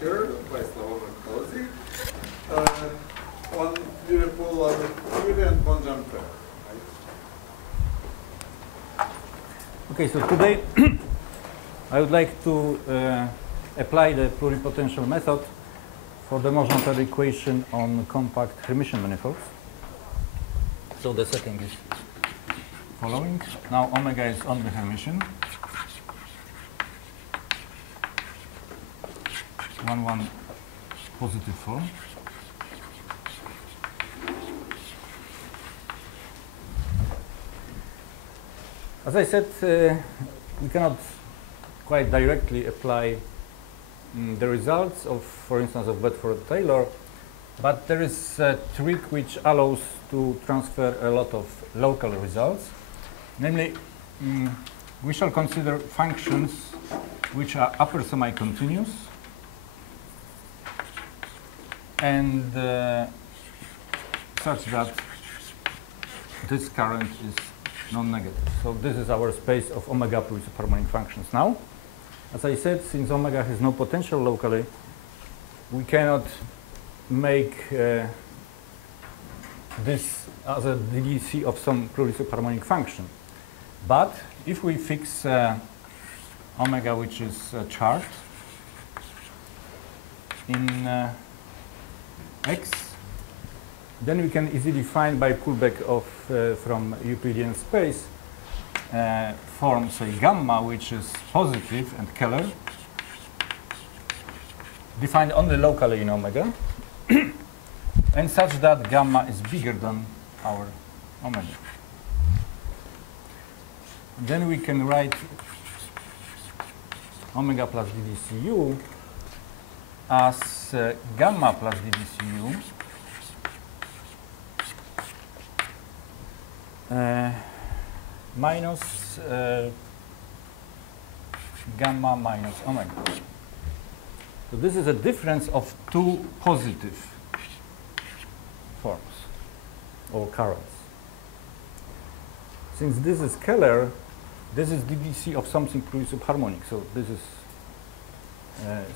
lecture by Slawomir Kolodziej on pluripolar theory and Monge-Ampere. Right? Okay, so today I would like to apply the pluripotential method for the Monge-Ampere equation on compact Hermitian manifolds. So the setting is following. Now omega is only Hermitian. 1,1 positive form. As I said, we cannot quite directly apply the results of, for instance, of Bedford-Taylor, but there is a trick which allows to transfer a lot of local results. Namely, we shall consider functions which are upper semi-continuous and such that this current is non-negative. So this is our space of omega plurisuperharmonic functions. Now, as I said, since omega has no potential locally, we cannot make this as a DDC of some plurisuperharmonic function. But if we fix omega, which is charged in X, then we can easily find by pullback of from Euclidean space form, say, gamma, which is positive and Keller, defined only locally in omega, and such that gamma is bigger than our omega. Then we can write omega plus DDCU as gamma plus DDCU minus gamma minus omega. So this is a difference of two positive forms or currents. Since this is Keller, this is DDC of something plurisuperharmonic. So this is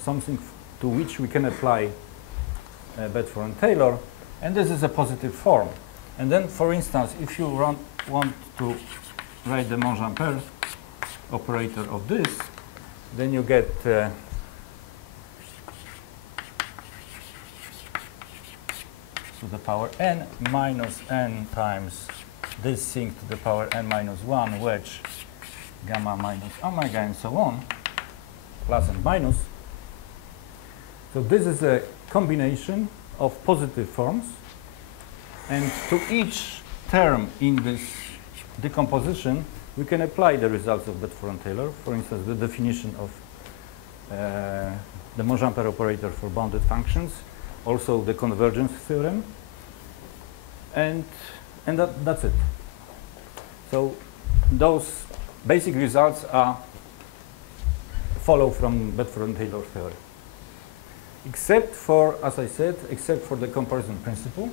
something to which we can apply Bedford and Taylor, and this is a positive form. And then, for instance, if you want to write the Monge-Ampere operator of this, then you get to the power n minus n times this thing to the power n minus 1 wedge gamma minus omega and so on, plus and minus. So this is a combination of positive forms, and to each term in this decomposition we can apply the results of Bedford and Taylor. For instance, the definition of the Monge-Ampere operator for bounded functions, also the convergence theorem, and that's it. So those basic results follow from Bedford and Taylor theory, except for, as I said, except for the comparison principle.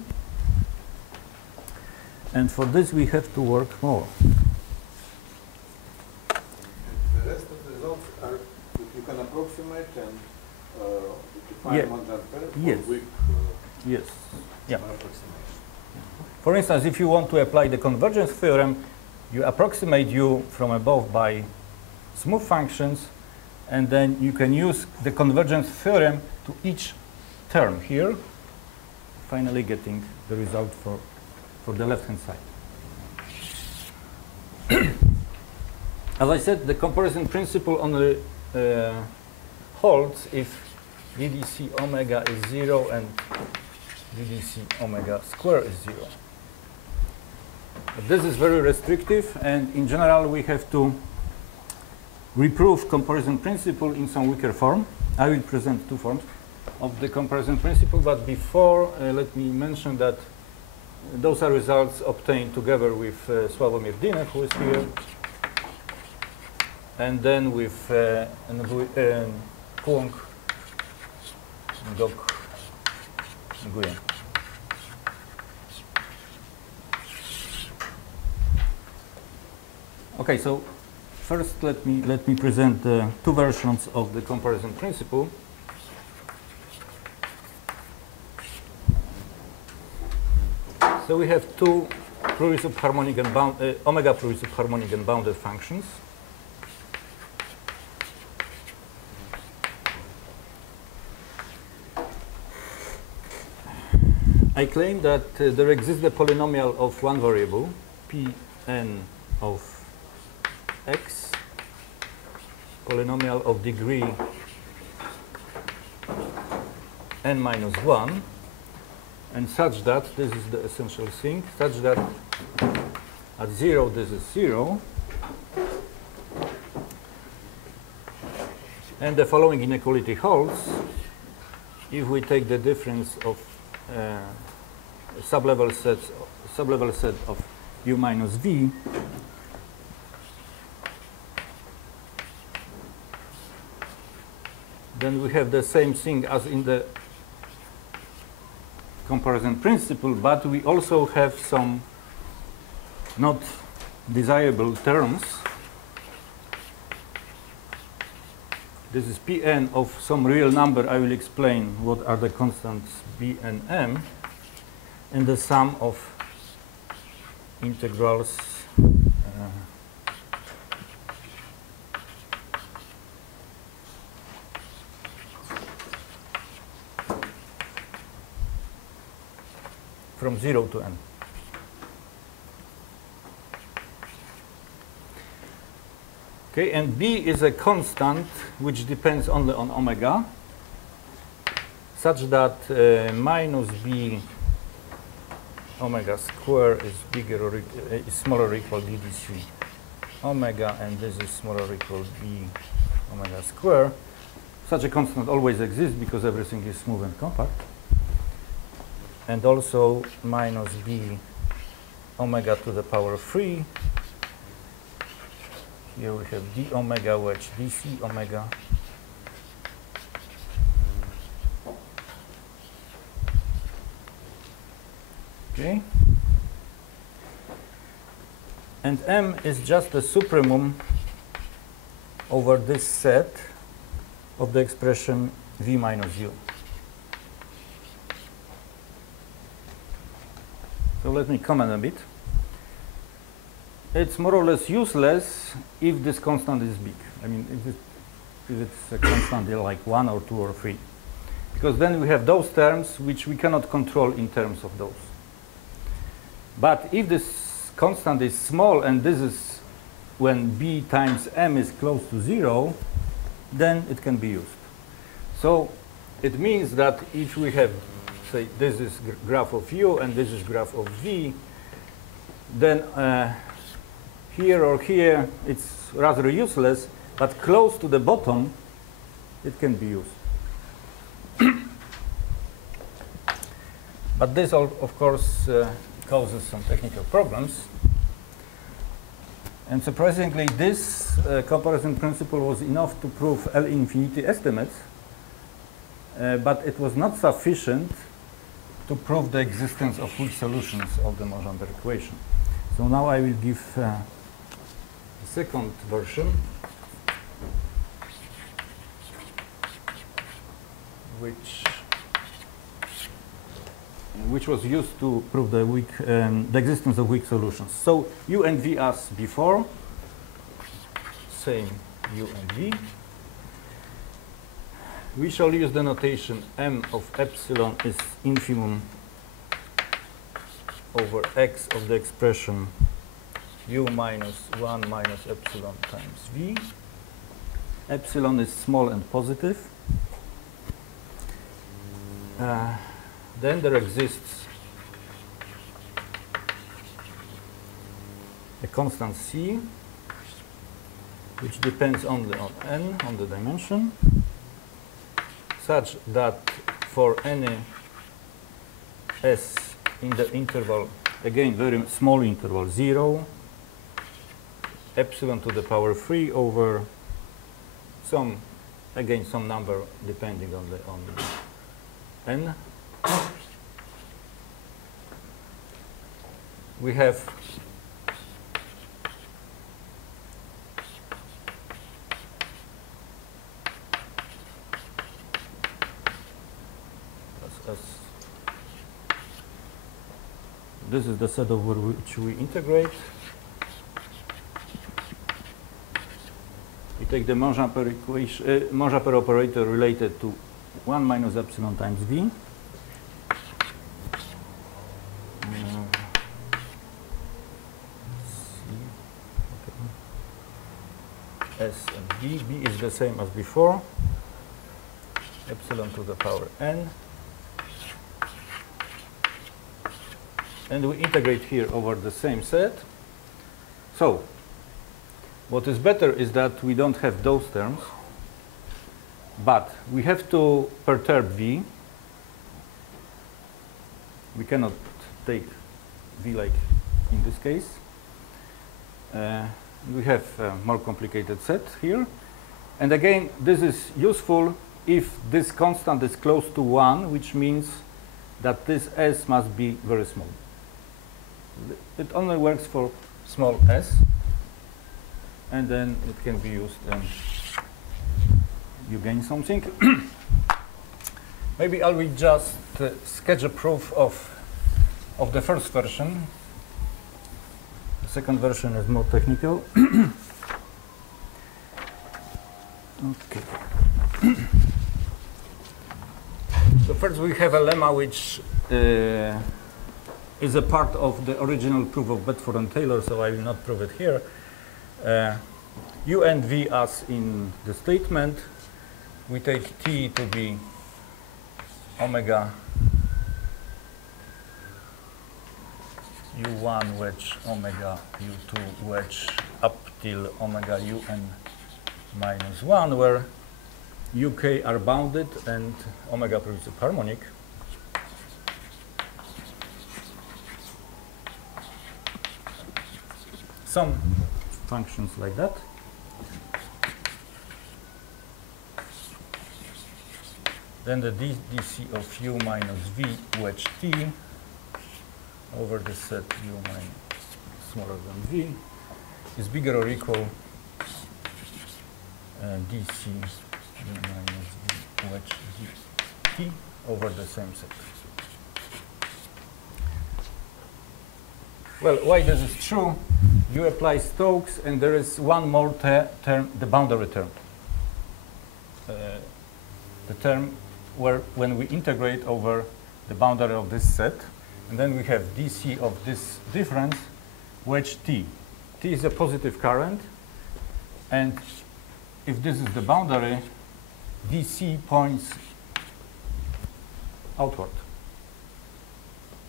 And for this we have to work more. And the rest of the results are you can approximate and define Monge-Ampere. Yes. Yes. Yeah. Approximation. For instance, if you want to apply the convergence theorem, you approximate U from above by smooth functions, and then you can use the convergence theorem to each term here, finally getting the result for the left-hand side. As I said, the comparison principle only holds if DDC omega is 0 and DDC omega square is 0. But this is very restrictive, and in general we have to reprove comparison principle in some weaker form. I will present two forms of the comparison principle, but before let me mention that those are results obtained together with Slawomir Kolodziej, who is here, and then with Kuong Gok Nguyen. Okay, so first let me present the two versions of the comparison principle. So we have two plurisubharmonic and omega plurisubharmonic and bounded functions. I claim that there exists a polynomial of one variable, Pn of x, polynomial of degree n minus 1, and such that, this is the essential thing, such that at 0 this is 0, and the following inequality holds if we take the difference of sublevel set of u minus v then we have the same thing as in the comparison principle, but we also have some not desirable terms. This is Pn of some real number. I will explain what are the constants b and m, and the sum of integrals from 0 to n. Okay, and b is a constant which depends only on omega, such that minus b omega square is bigger or is smaller or equal ddc omega, and this is smaller or equal b omega square. Such a constant always exists because everything is smooth and compact. And also minus b omega to the power 3. Here we have d omega wedge dc omega. Okay. And m is just the supremum over this set of the expression v minus u. So let me comment a bit. It's more or less useless if this constant is big. I mean, if it's a constant like 1 or 2 or 3. Because then we have those terms which we cannot control in terms of those. But if this constant is small, and this is when b times m is close to 0, then it can be used. So it means that if we have, say, this is graph of u and this is graph of v, then here or here it's rather useless, but close to the bottom it can be used. But this, of course, causes some technical problems. And surprisingly, this comparison principle was enough to prove L infinity estimates, but it was not sufficient to prove the existence of weak solutions of the Monge-Ampere equation. So now I will give the second version, which was used to prove the weak, the existence of weak solutions. So u and v as before, same u and v. We shall use the notation m of epsilon is infimum over x of the expression u minus 1 minus epsilon times v. Epsilon is small and positive. Then there exists a constant c, which depends only on n, on the dimension, such that for any s in the interval, again very small interval, 0, epsilon to the power 3 over some, again some number depending on the n, we have this is the set over which we integrate. We take the Monge-Ampere equation, Monge-Ampere operator related to 1 minus epsilon times v. S and b. B is the same as before. Epsilon to the power n. And we integrate here over the same set. So, what is better is that we don't have those terms, but we have to perturb v. We cannot take v like in this case. We have a more complicated set here. And again, this is useful if this constant is close to 1, which means that this s must be very small. It only works for small s, and then it can be used and you gain something. Maybe I will just sketch a proof of the first version. The second version is more technical. Okay. So first we have a lemma which is a part of the original proof of Bedford and Taylor, so I will not prove it here. U and V as in the statement. We take T to be omega U1 wedge omega U2 wedge up till omega UN minus 1, where UK are bounded and omega produces a harmonic. Some functions like that. Then the dc of u minus v wedge t over the set u minus smaller than v is bigger or equal dc u minus v wedge t over the same set. Well, why this is true? You apply Stokes, and there is one more term, the boundary term. The term where when we integrate over the boundary of this set, and then we have dc of this difference, wedge t. T is a positive current, and if this is the boundary, dc points outward.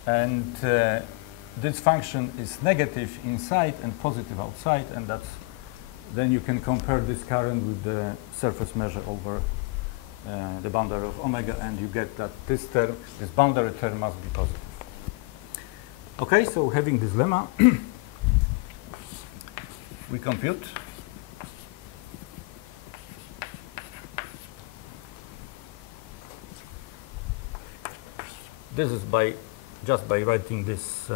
And this function is negative inside and positive outside, and that's then you can compare this current with the surface measure over the boundary of omega, and you get that this term, this boundary term, must be positive. Okay, so having this lemma, we compute. This is just by writing this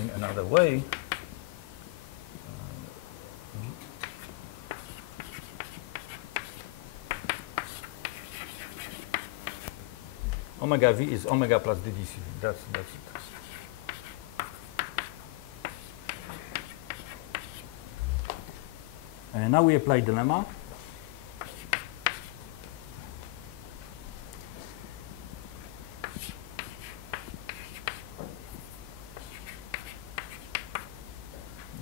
in another way. Omega v is omega plus ddc. That's it. And now we apply the lemma.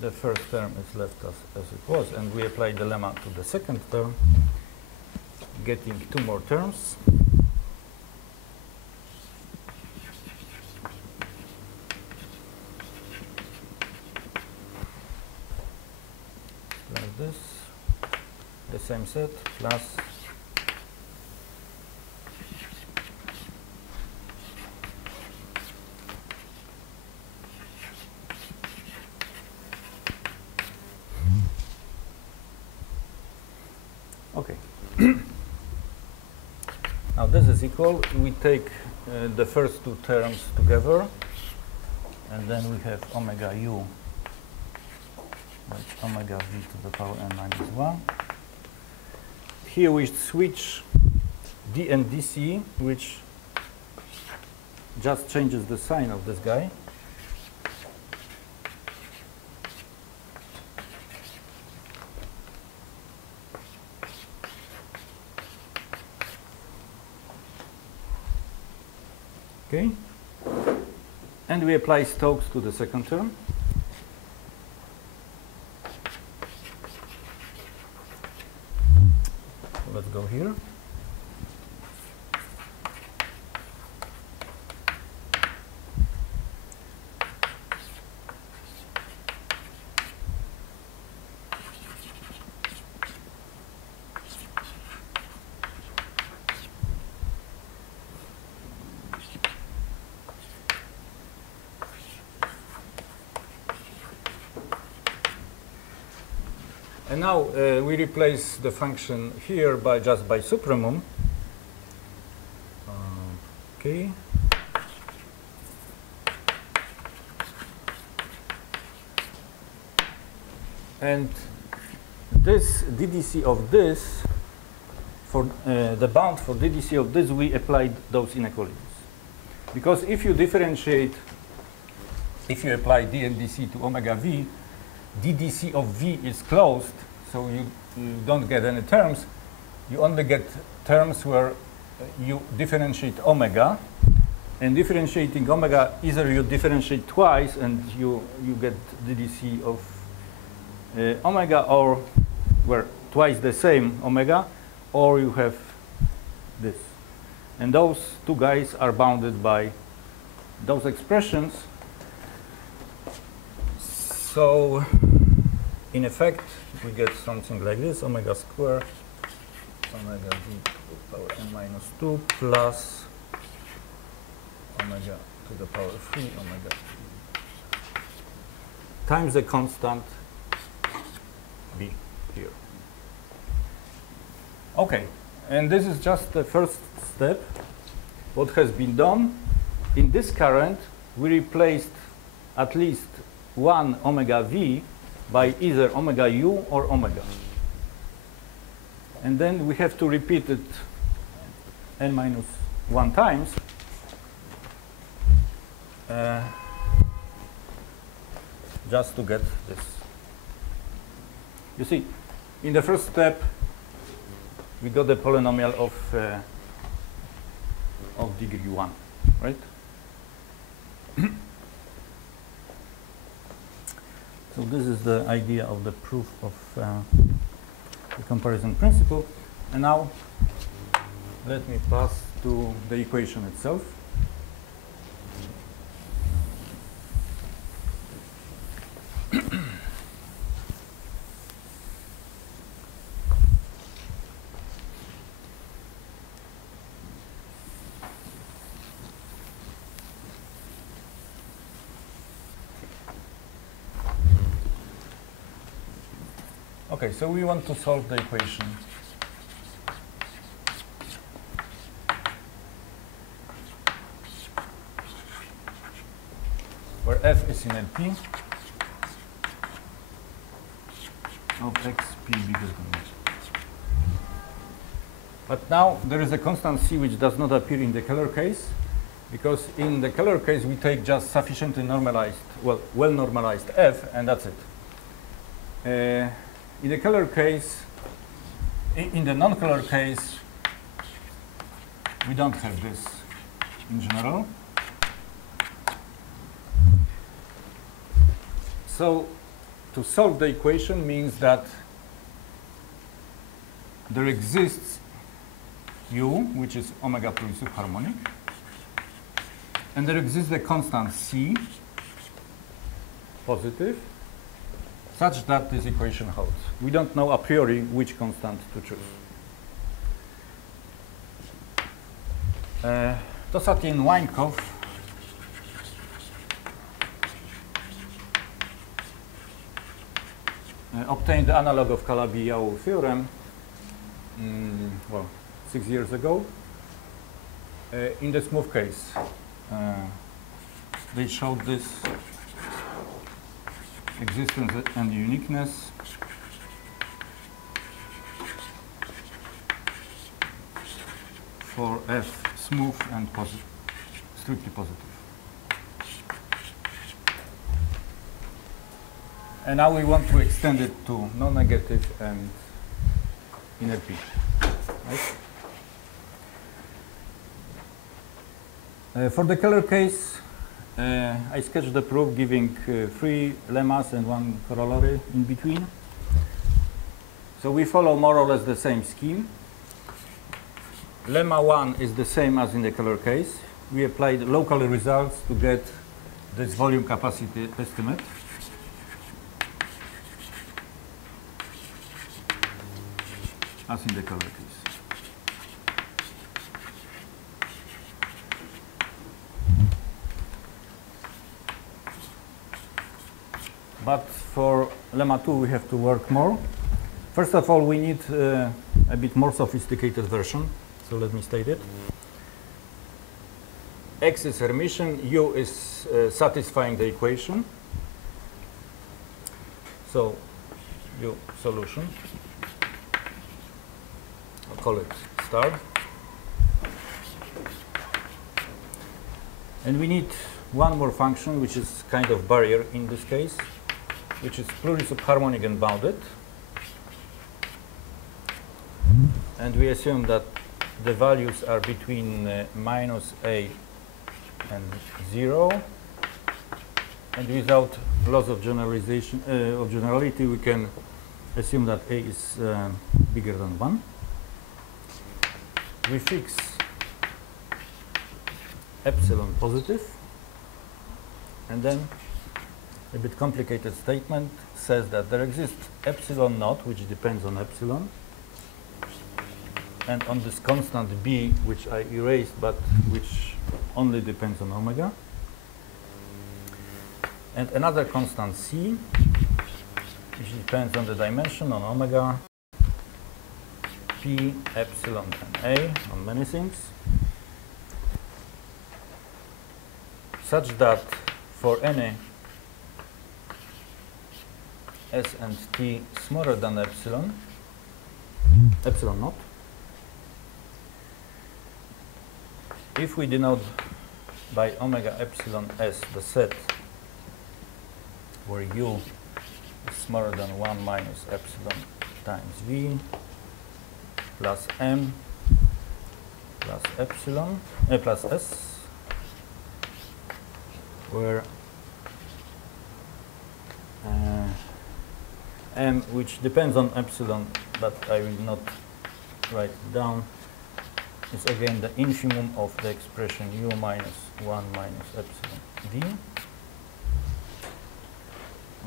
The first term is left as it was, and we apply the lemma to the second term, getting two more terms. Like this, the same set, plus okay. Now this is equal. We take the first two terms together, and then we have omega u, like omega v to the power n minus 1. Here we switch d and dc, which just changes the sign of this guy. Okay, and we apply Stokes to the second term. Let's go here. And now we replace the function here by just by supremum. Okay. And this DDC of this, for the bound for DDC of this, we applied those inequalities. Because if you differentiate, if you apply DNDC to omega v, DDC of v is closed, so you don't get any terms. You only get terms where you differentiate omega, and differentiating omega, either you differentiate twice and you get DDC of omega, or where twice the same omega, or you have this. And those two guys are bounded by those expressions. So, in effect, we get something like this: omega square, omega v to the power n minus 2 plus omega to the power 3 omega times the constant b here. Okay, and this is just the first step. What has been done in this current, we replaced at least one omega v by either omega u or omega. And then we have to repeat it n minus 1 times. Just to get this. You see, in the first step, we got the polynomial of degree 1, right? So this is the idea of the proof of the comparison principle. And now let me pass to the equation itself. Okay, so we want to solve the equation. Where f is in LP of xp bigger than this. But now there is a constant c which does not appear in the Keller case, because in the Keller case we take just sufficiently normalized, well normalized f, and that's it. In the Keller case, in the non-Keller case, we don't have this in general. So to solve the equation means that there exists u, which is omega Pluri subharmonic, and there exists a constant c, positive, such that this equation holds. We don't know a priori which constant to choose. Tosatin-Weinkoff obtained the analog of Calabi-Yau theorem 6 years ago. In the smooth case, they showed this existence and uniqueness for f smooth and strictly positive. And now we want to extend it to non-negative and inner P. Right? For the Keller case, I sketched the proof giving 3 lemmas and 1 corollary in between. So we follow more or less the same scheme. Lemma 1 is the same as in the Keller case. We applied local results to get this volume capacity estimate. As in the Keller case. But for lemma 2 we have to work more. First of all, we need a bit more sophisticated version. So let me state it. X is Hermitian, U is satisfying the equation. So U solution. I'll call it star. And we need one more function, which is kind of barrier in this case, which is plurisubharmonic and bounded. And we assume that the values are between minus a and 0. And without loss of generalization of generality, we can assume that a is bigger than 1. We fix epsilon positive, and then a bit complicated statement says that there exists epsilon naught, which depends on epsilon, and on this constant b, which I erased, but which only depends on omega, and another constant c, which depends on the dimension on omega, p, epsilon, and a, on many things, such that for any s and t smaller than epsilon, epsilon naught, if we denote by omega epsilon s the set where u is smaller than 1 minus epsilon times v plus m plus epsilon plus s, where m, which depends on epsilon, but I will not write it down, is again the infimum of the expression u minus 1 minus epsilon v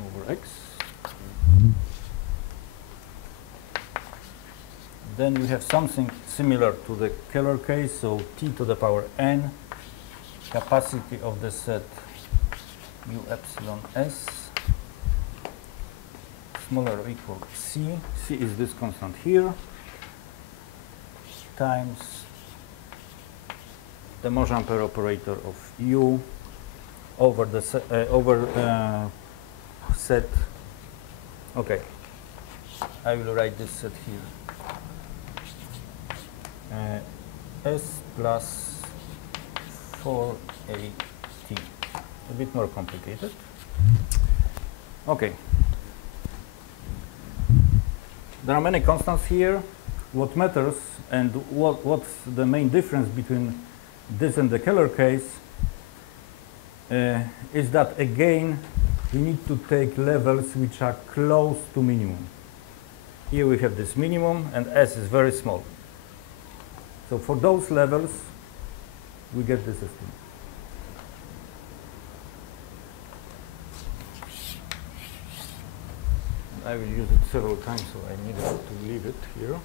over x. Then we have something similar to the Keller case, so t to the power n, capacity of the set u epsilon s smaller or equal c. C is this constant here, times the Monge-Ampere operator of u over the set. Okay, I will write this set here. S plus 4at, a bit more complicated. Okay. There are many constants here. What matters and what's the main difference between this and the Keller case is that again we need to take levels which are close to minimum. Here we have this minimum and s is very small. So for those levels we get this estimate. I will use it several times, so I needed to leave it here.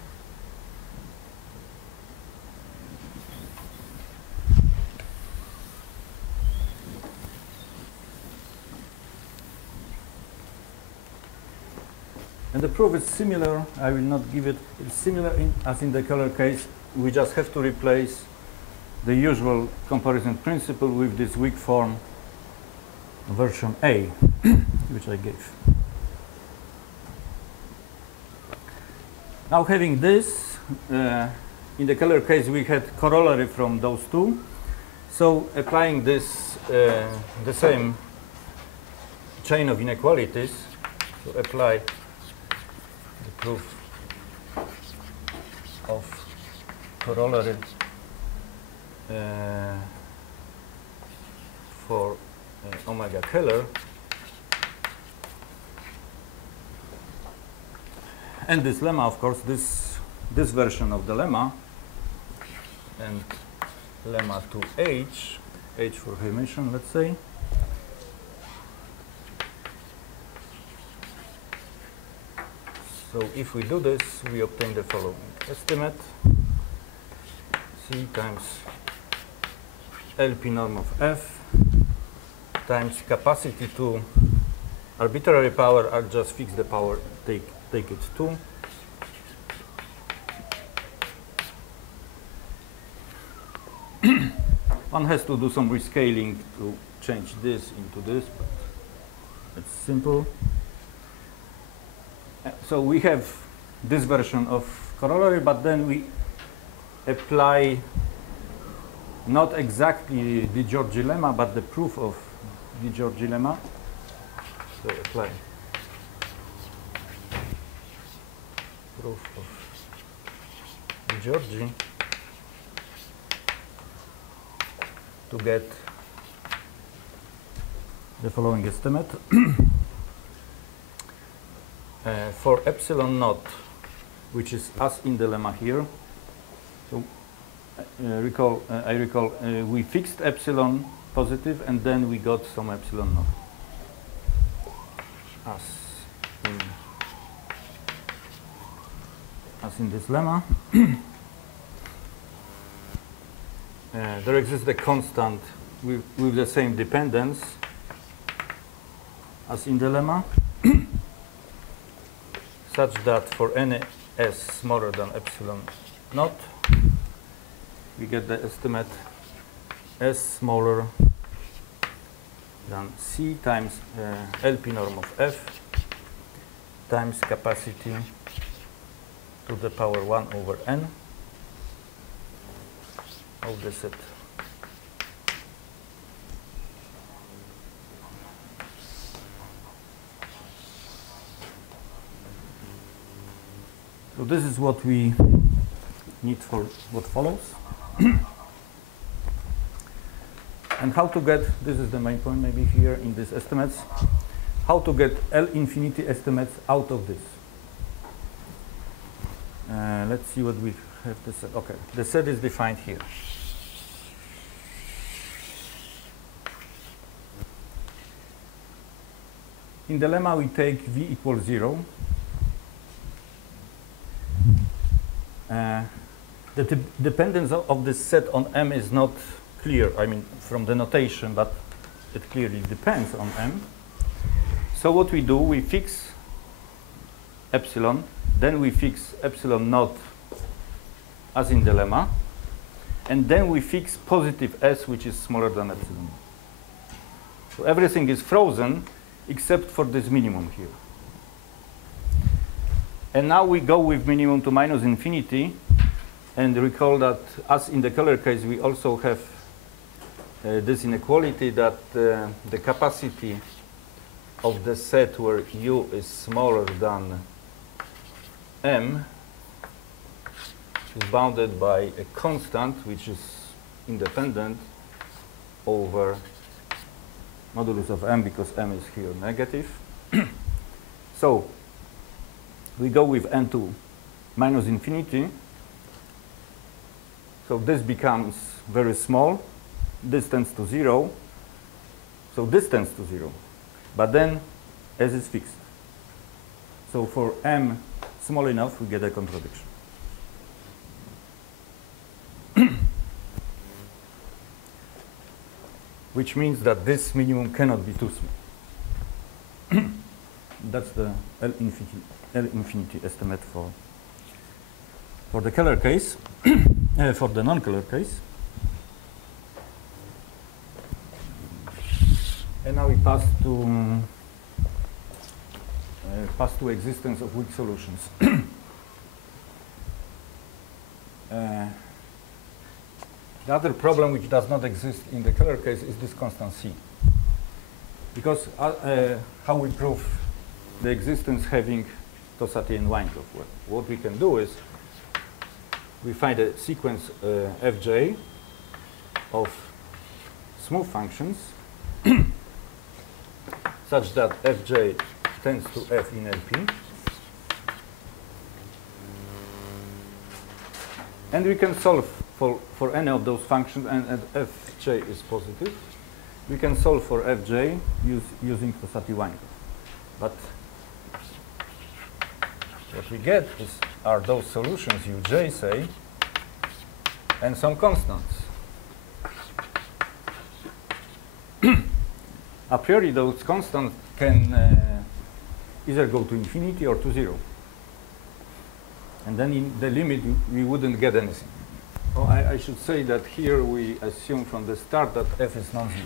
And the proof is similar. I will not give it. It's similar as in the Keller case. We just have to replace the usual comparison principle with this weak form version A, which I gave. Now having this, in the Keller case we had corollary from those two. So applying this, the same chain of inequalities, to apply the proof of corollary for omega Keller, and this lemma, of course, this version of the lemma, and lemma to H for Hermitian, let's say. So if we do this, we obtain the following estimate: C times LP norm of F times capacity to arbitrary power. I'll just fix the power, take it 2. One has to do some rescaling to change this into this, but it's simple. So we have this version of corollary, but then we apply not exactly the Giorgi lemma, but the proof of the Giorgi lemma. So apply proof of the Giorgi to get the following estimate. For epsilon naught, which is as in the lemma here. So I recall we fixed epsilon positive, and then we got some epsilon naught as in this lemma. There exists a constant with the same dependence as in the lemma, such that for any s smaller than epsilon naught, we get the estimate s smaller than C times LP norm of F times capacity to the power 1 over n of the set. So this is what we need for what follows. And how to get, this is the main point maybe here in these estimates, how to get L infinity estimates out of this. Let's see what we have to set. Okay, the set is defined here. In the lemma we take V equals 0. The dependence of this set on M is not clear, I mean, from the notation, but it clearly depends on M. So what we do, we fix epsilon, then we fix epsilon naught as in the lemma, and then we fix positive S, which is smaller than epsilon. So everything is frozen except for this minimum here. And now we go with minimum to minus infinity, and recall that as in the Keller case, we also have this inequality that the capacity of the set where U is smaller than M is bounded by a constant which is independent over modulus of M, because M is here negative. So we go with n to minus infinity. So this becomes very small. This tends to 0. So this tends to 0. But then S is fixed. So for M small enough, we get a contradiction. Which means that this minimum cannot be too small. That's the L infinity estimate for the Keller case, for the non-Keller case. And now we pass to existence of weak solutions. The other problem which does not exist in the Keller case is this constant C. Because how we prove the existence having Tossati and Weintraub? Well, what we can do is we find a sequence Fj of smooth functions such that Fj tends to F in LP. And we can solve for any of those functions, and Fj is positive. We can solve for Fj using Tossati-Weintraub. But what we get are those solutions Uj, say, and some constants. A priori, those constants can either go to infinity or to 0. And then in the limit, we wouldn't get anything. Oh, I should say that here we assume from the start that f is non-zero.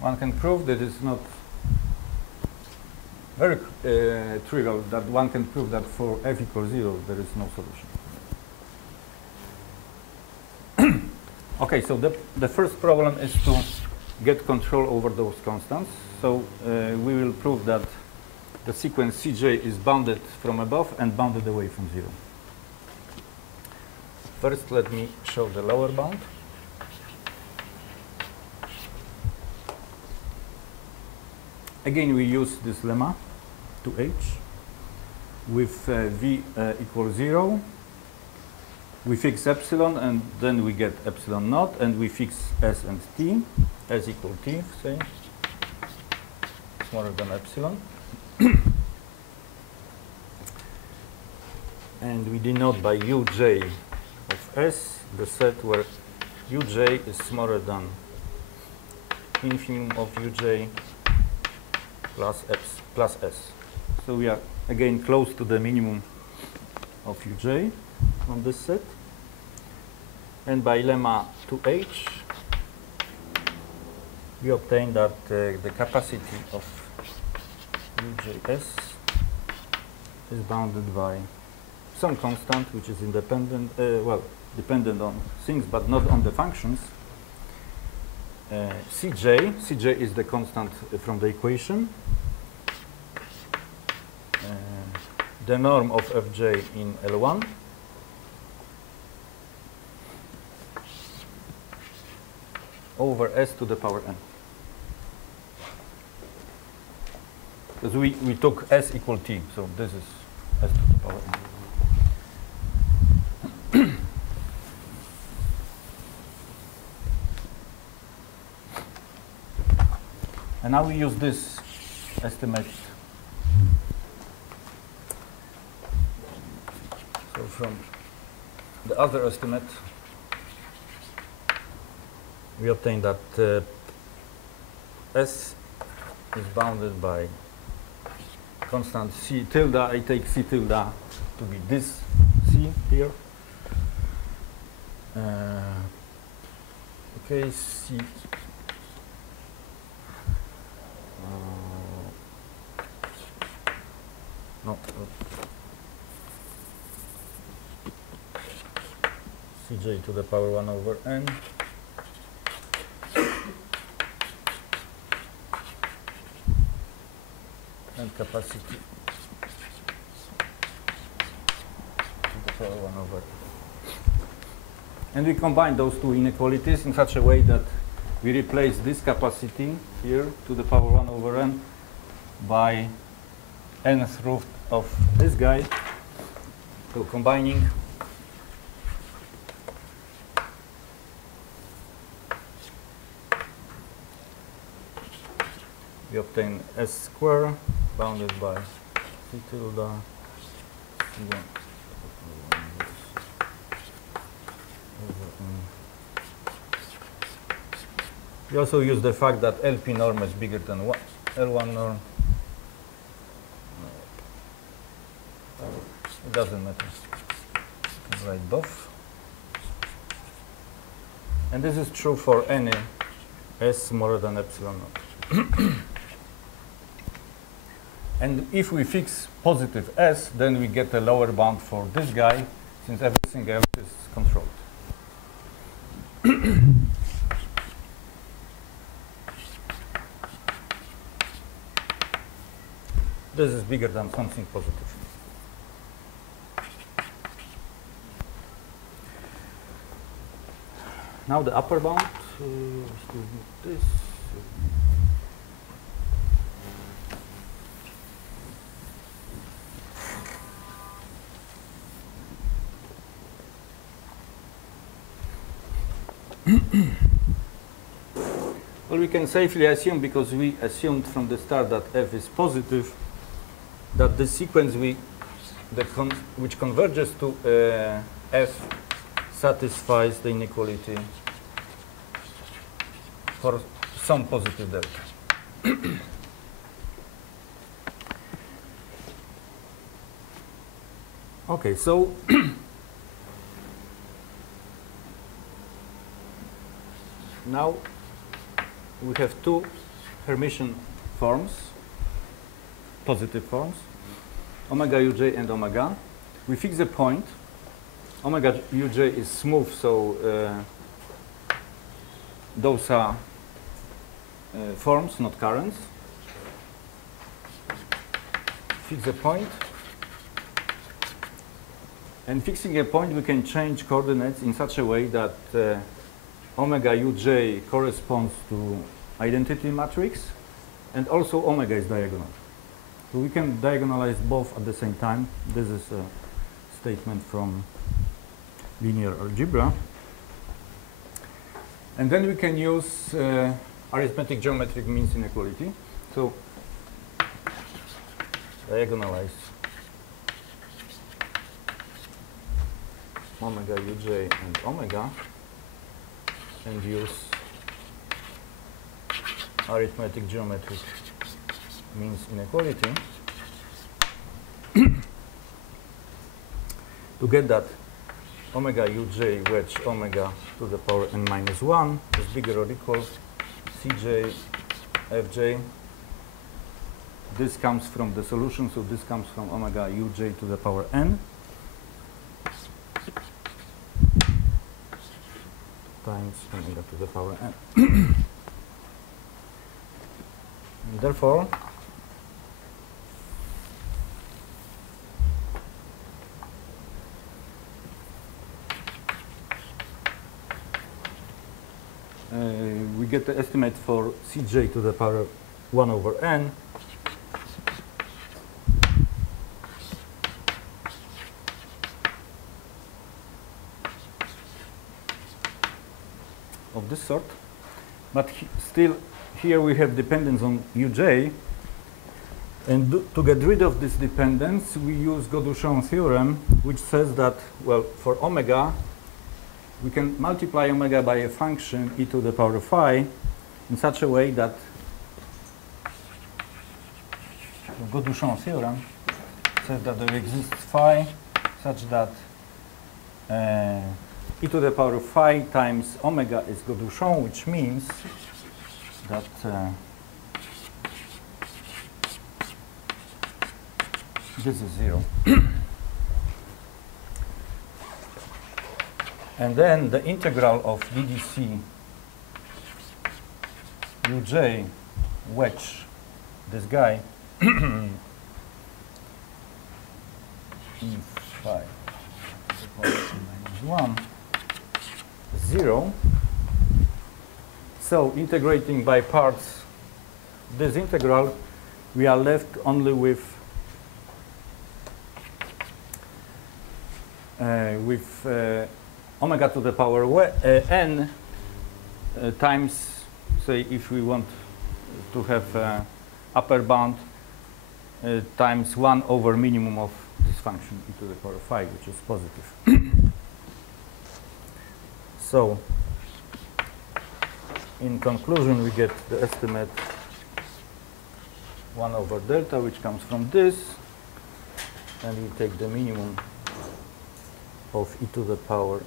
One can prove that it's not very trivial that one can prove that for f equals 0, there is no solution. Okay, so the first problem is to get control over those constants. So we will prove that the sequence Cj is bounded from above and bounded away from 0. First, let me show the lower bound. Again, we use this lemma to h with v equals 0. We fix epsilon, and then we get epsilon naught, and we fix s and t, s equal t, say, smaller than epsilon. And we denote by uj of s the set where uj is smaller than infimum of uj plus s. So we are again close to the minimum of uj on this set. And by lemma 2h, we obtain that the capacity of ujs is bounded by some constant which is independent, dependent on things but not on the functions. Cj is the constant from the equation. The norm of Fj in L1. Over s to the power n. Because we took s equal t, so this is s to the power n. And now we use this estimate. So from the other estimate, we obtain that S is bounded by constant C tilde. I take C tilde to be this C here. Okay, C. No. Cj to the power 1 over n. And capacity to the power 1 over n. And we combine those two inequalities in such a way that we replace this capacity here to the power 1 over n by nth root of this guy. So combining we obtain s square bounded by c tilde c1 over n. We also use the fact that LP norm is bigger than L1 norm. It doesn't matter. You can write both. And this is true for any s smaller than epsilon naught. And if we fix positive s, then we get a lower bound for this guy, since everything else is controlled. This is bigger than something positive. Now the upper bound, let's do this. Well, we can safely assume, because we assumed from the start that f is positive, that the sequence which converges to f satisfies the inequality for some positive delta. Okay, so now we have two Hermitian forms, positive forms, omega uj and omega. We fix a point. Omega uj is smooth, so those are forms, not currents. Fix a point. And fixing a point, we can change coordinates in such a way that omega uj corresponds to identity matrix, and also omega is diagonal. So we can diagonalize both at the same time. This is a statement from linear algebra. And then we can use arithmetic geometric means inequality. So diagonalize omega uj and omega, and use arithmetic geometric means inequality to get that omega uj wedge omega to the power n minus 1 is bigger or equal cj fj. This comes from the solution, so this comes from omega uj to the power n times omega to the power n. And therefore, we get the estimate for Cj to the power 1 over n of this sort, but still here we have dependence on uj, and to get rid of this dependence we use Godushan theorem, which says that, well, for omega we can multiply omega by a function e to the power phi in such a way that the Godushan theorem says that there exists phi such that e to the power phi times omega is Godushan, which means that this is 0. And then the integral of ddc uj wedge this guy e phi minus 1 0. So integrating by parts this integral, we are left only with omega to the power n times, say, if we want to have upper bound, times 1 over minimum of this function e to the power phi, which is positive. So in conclusion, we get the estimate 1 over delta, which comes from this, and we take the minimum of e to the power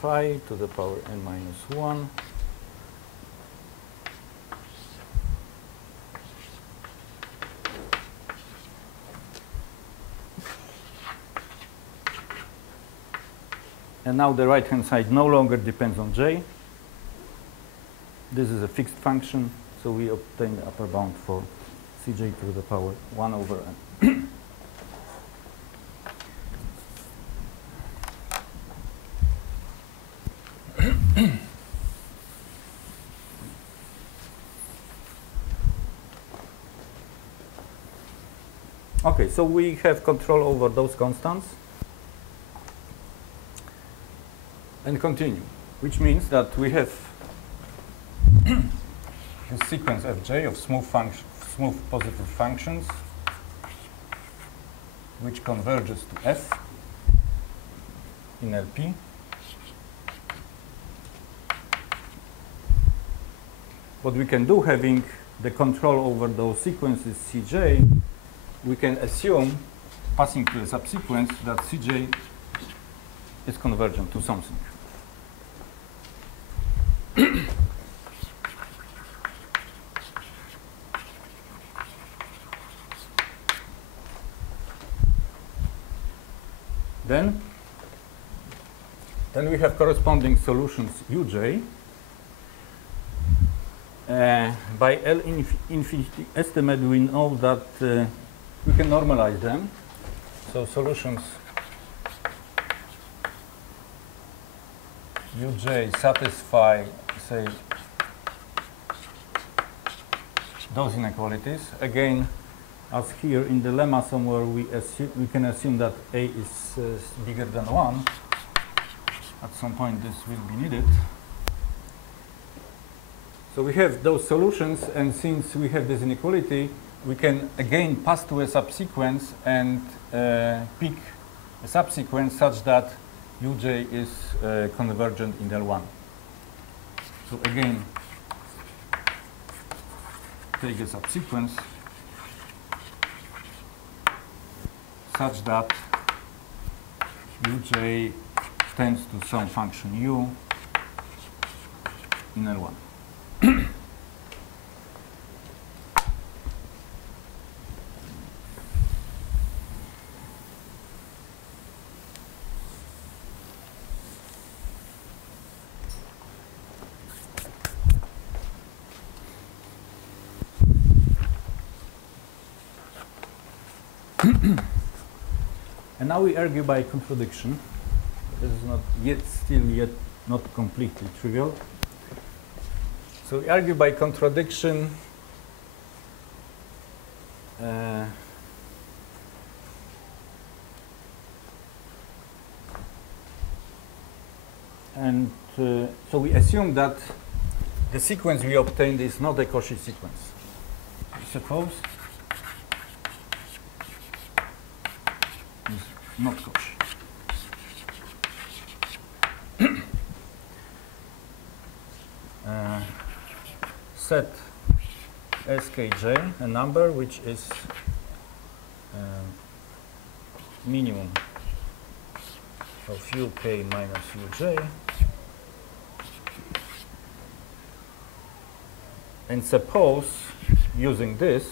phi to the power n minus 1 And now the right-hand side no longer depends on j. This is a fixed function, so we obtain the upper bound for Cj to the power 1 over n. Okay, so we have control over those constants and continue, which means that we have this sequence fj of smooth positive functions which converges to f in LP. What we can do, having the control over those sequences Cj, we can assume, passing to a subsequence, that Cj is convergent to something. Then we have corresponding solutions Uj. By L infinity estimate, we know that we can normalize them. So solutions Uj satisfy, say, those inequalities. Again, as here in the lemma somewhere, we can assume that A is bigger than 1. At some point this will be needed. So we have those solutions, and since we have this inequality, we can again pass to a subsequence and pick a subsequence such that Uj is convergent in L1. So again, take a subsequence such that Uj tends to some function u in L1. And now we argue by contradiction. This is not yet not completely trivial. So we argue by contradiction so we assume that the sequence we obtained is not a Cauchy sequence. Suppose it's not Cauchy. Set Skj, a number which is minimum of uk minus uj, and suppose, using this,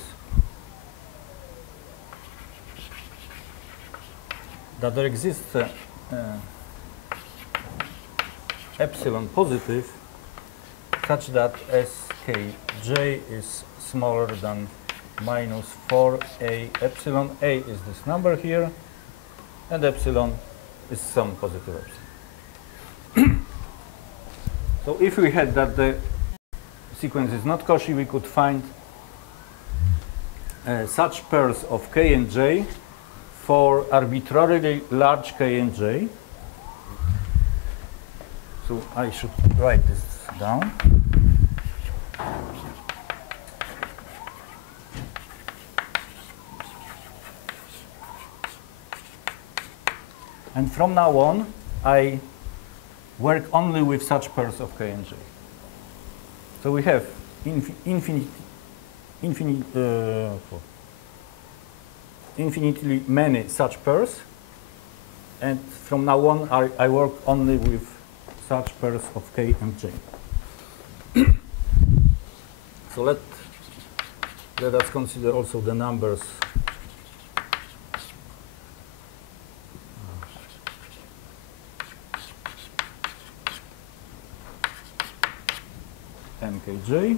that there exists epsilon positive such that Skj is smaller than minus 4a epsilon. A is this number here, and epsilon is some positive epsilon. So if we had that the sequence is not Cauchy, we could find such pairs of k and j for arbitrarily large k and j. So I should write this down. And from now on, I work only with such pairs of k and j. So we have infinitely many such pairs, and from now on, I work only with such pairs of k and j. So let us consider also the numbers mkj.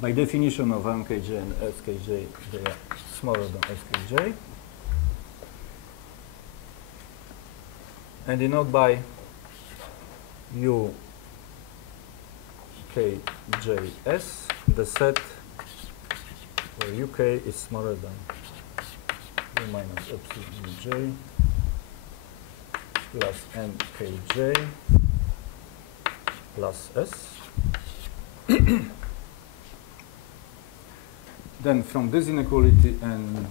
By definition of mkj and skj, they are smaller than skj. And denote by u kjs the set where uk is smaller than u minus epsilon j plus mkj plus s. Then from this inequality and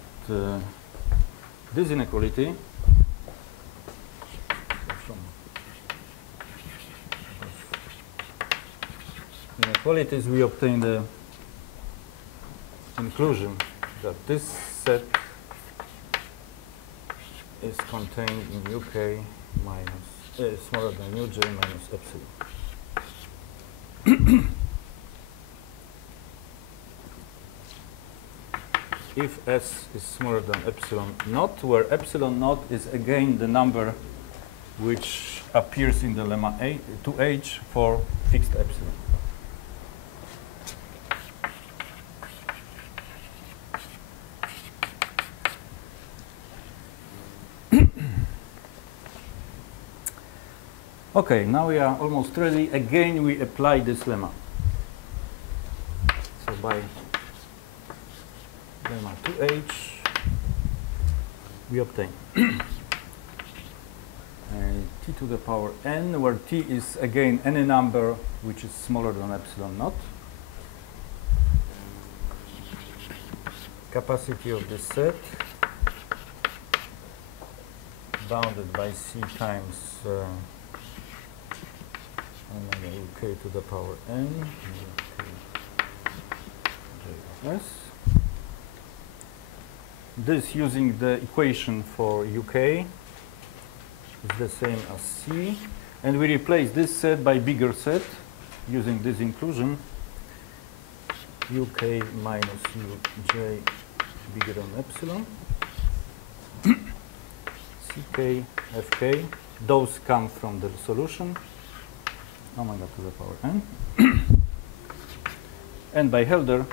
this inequality, from inequalities we obtain the conclusion that this set is contained in uk minus smaller than uj minus epsilon. If s is smaller than epsilon naught, where epsilon naught is again the number which appears in the lemma 2h for fixed epsilon. Okay, now we are almost ready. Again, we apply this lemma. So by lemma 2h, we obtain t to the power n, where t is again any number which is smaller than epsilon naught. Capacity of this set bounded by c times omega k to the power n j s. This, using the equation for uk, is the same as c, and we replace this set by bigger set using this inclusion, uk minus uj bigger than epsilon, ck, fk, those come from the solution, omega to the power n, and by Helder,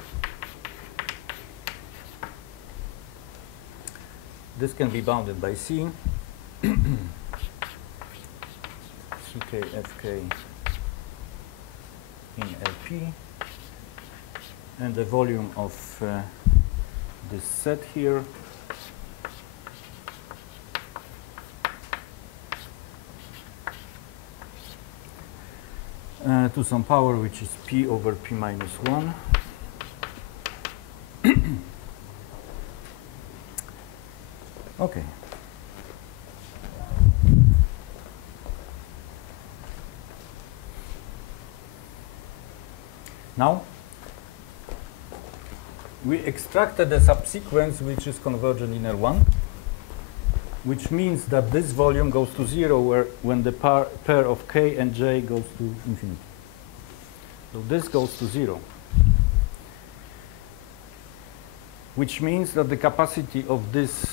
this can be bounded by c, ck, fk in LP, and the volume of this set here to some power which is p over p minus 1. Okay. Now, we extracted a subsequence which is convergent in L1, which means that this volume goes to 0 when the pair of k and j goes to infinity. So this goes to 0, which means that the capacity of this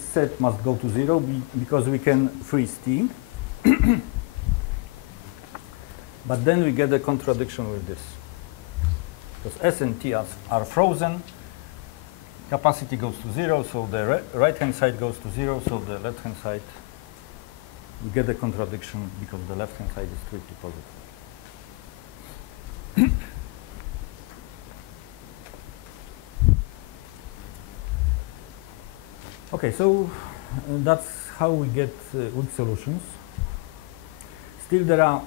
set must go to 0 because we can freeze t. But then we get a contradiction with this. Because s and t are frozen, capacity goes to 0, so the right-hand side goes to 0, so the left-hand side, we get a contradiction because the left-hand side is strictly positive. Okay, so that's how we get weak solutions. Still, there are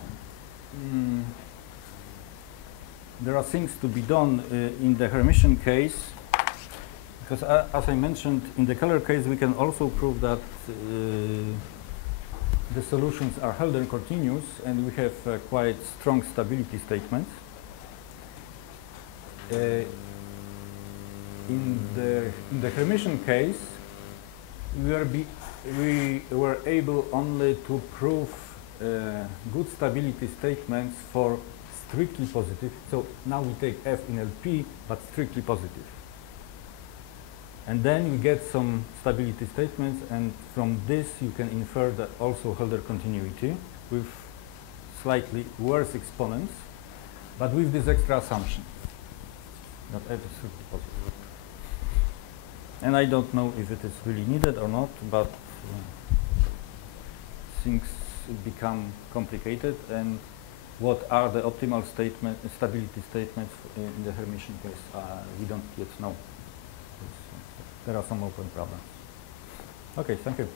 things to be done in the Hermitian case, because as I mentioned, in the Keller case, we can also prove that the solutions are Helder continuous, and we have quite strong stability statements. In the Hermitian case, we were able only to prove good stability statements for strictly positive. So now we take f in LP, but strictly positive. And then we get some stability statements, and from this you can infer that also Helder continuity with slightly worse exponents, but with this extra assumption that f is strictly positive. And I don't know if it is really needed or not, but things become complicated, and what are the optimal stability statements in the Hermitian case, we don't yet know. There are some open problems. Okay, thank you.